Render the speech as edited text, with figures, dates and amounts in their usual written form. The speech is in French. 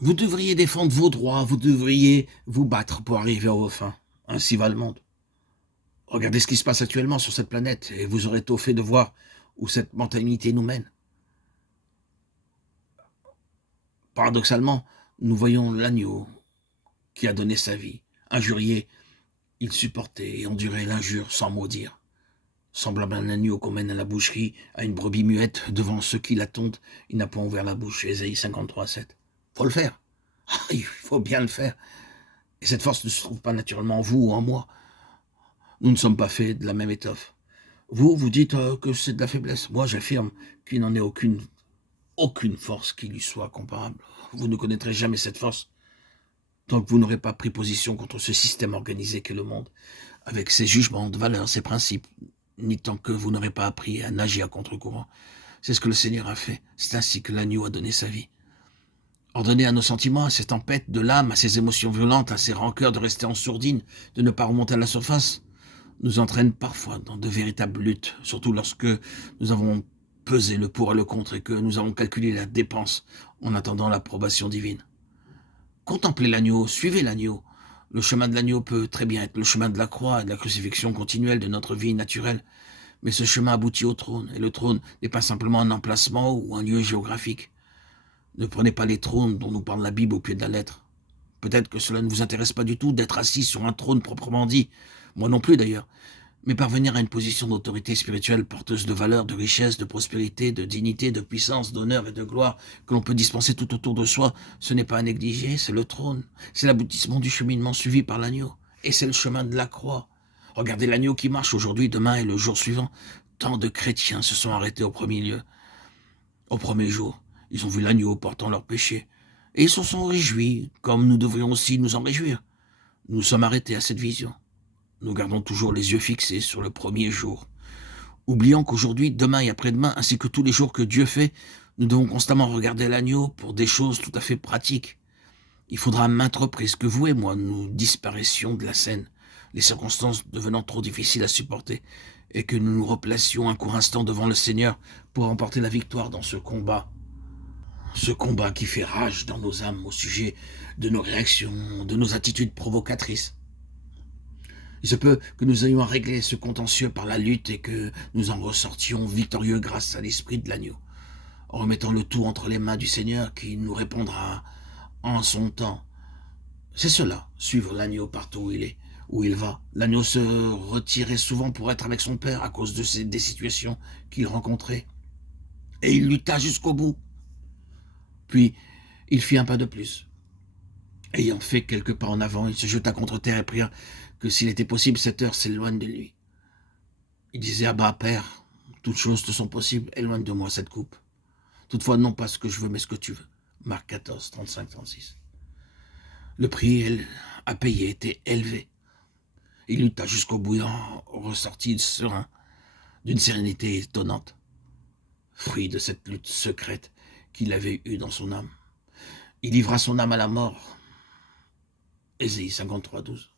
Vous devriez défendre vos droits, vous devriez vous battre pour arriver à vos fins. Ainsi va le monde. Regardez ce qui se passe actuellement sur cette planète et vous aurez tôt fait de voir où cette mentalité nous mène. Paradoxalement, nous voyons l'agneau qui a donné sa vie. Injurié, il supportait et endurait l'injure sans maudire. Semblable à un agneau qu'on mène à la boucherie, à une brebis muette, devant ceux qui l'attendent, il n'a pas ouvert la bouche. Ésaïe 53:7. Faut le faire. Il faut bien le faire. Et cette force ne se trouve pas naturellement en vous ou en moi. Nous ne sommes pas faits de la même étoffe. Vous, vous dites que c'est de la faiblesse. Moi, j'affirme qu'il n'en est aucune force qui lui soit comparable. Vous ne connaîtrez jamais cette force tant que vous n'aurez pas pris position contre ce système organisé qu'est le monde, avec ses jugements de valeurs, ses principes, ni tant que vous n'aurez pas appris à nager à contre-courant. C'est ce que le Seigneur a fait. C'est ainsi que l'agneau a donné sa vie. Ordonner à nos sentiments, à ces tempêtes de l'âme, à ces émotions violentes, à ces rancœurs de rester en sourdine, de ne pas remonter à la surface, nous entraîne parfois dans de véritables luttes, surtout lorsque nous avons pesé le pour et le contre et que nous avons calculé la dépense en attendant l'approbation divine. Contemplez l'agneau, suivez l'agneau. Le chemin de l'agneau peut très bien être le chemin de la croix et de la crucifixion continuelle de notre vie naturelle, mais ce chemin aboutit au trône, et le trône n'est pas simplement un emplacement ou un lieu géographique. Ne prenez pas les trônes dont nous parle la Bible au pied de la lettre. Peut-être que cela ne vous intéresse pas du tout d'être assis sur un trône proprement dit, moi non plus d'ailleurs, mais parvenir à une position d'autorité spirituelle porteuse de valeurs, de richesse, de prospérité, de dignité, de puissance, d'honneur et de gloire que l'on peut dispenser tout autour de soi, ce n'est pas à négliger, c'est le trône, c'est l'aboutissement du cheminement suivi par l'agneau, et c'est le chemin de la croix. Regardez l'agneau qui marche aujourd'hui, demain et le jour suivant. Tant de chrétiens se sont arrêtés au premier lieu, au premier jour. Ils ont vu l'agneau portant leurs péchés, et ils se sont réjouis, comme nous devrions aussi nous en réjouir. Nous sommes arrêtés à cette vision. Nous gardons toujours les yeux fixés sur le premier jour, oubliant qu'aujourd'hui, demain et après-demain, ainsi que tous les jours que Dieu fait, nous devons constamment regarder l'agneau pour des choses tout à fait pratiques. Il faudra à maintes reprises que vous et moi nous disparaissions de la scène, les circonstances devenant trop difficiles à supporter, et que nous nous replacions un court instant devant le Seigneur pour remporter la victoire dans ce combat qui fait rage dans nos âmes au sujet de nos réactions, de nos attitudes provocatrices. Il se peut que nous ayons à régler ce contentieux par la lutte et que nous en ressortions victorieux grâce à l'esprit de l'agneau, en remettant le tout entre les mains du Seigneur qui nous répondra en son temps. C'est cela, suivre l'agneau partout où il est, où il va. L'agneau se retirait souvent pour être avec son père à cause des situations qu'il rencontrait. Et il lutta jusqu'au bout. Puis, il fit un pas de plus. Ayant fait quelques pas en avant, il se jeta contre terre et pria que s'il était possible, cette heure s'éloigne de lui. Il disait: Abba, Père, toutes choses te sont possibles, éloigne de moi cette coupe. Toutefois, non pas ce que je veux, mais ce que tu veux. Marc 14, 35, 36. Le prix à payer était élevé. Il lutta jusqu'au bout, ressorti serein, d'une sérénité étonnante, fruit de cette lutte secrète qu'il avait eue dans son âme. Il livra son âme à la mort. Ésaïe 53, 12.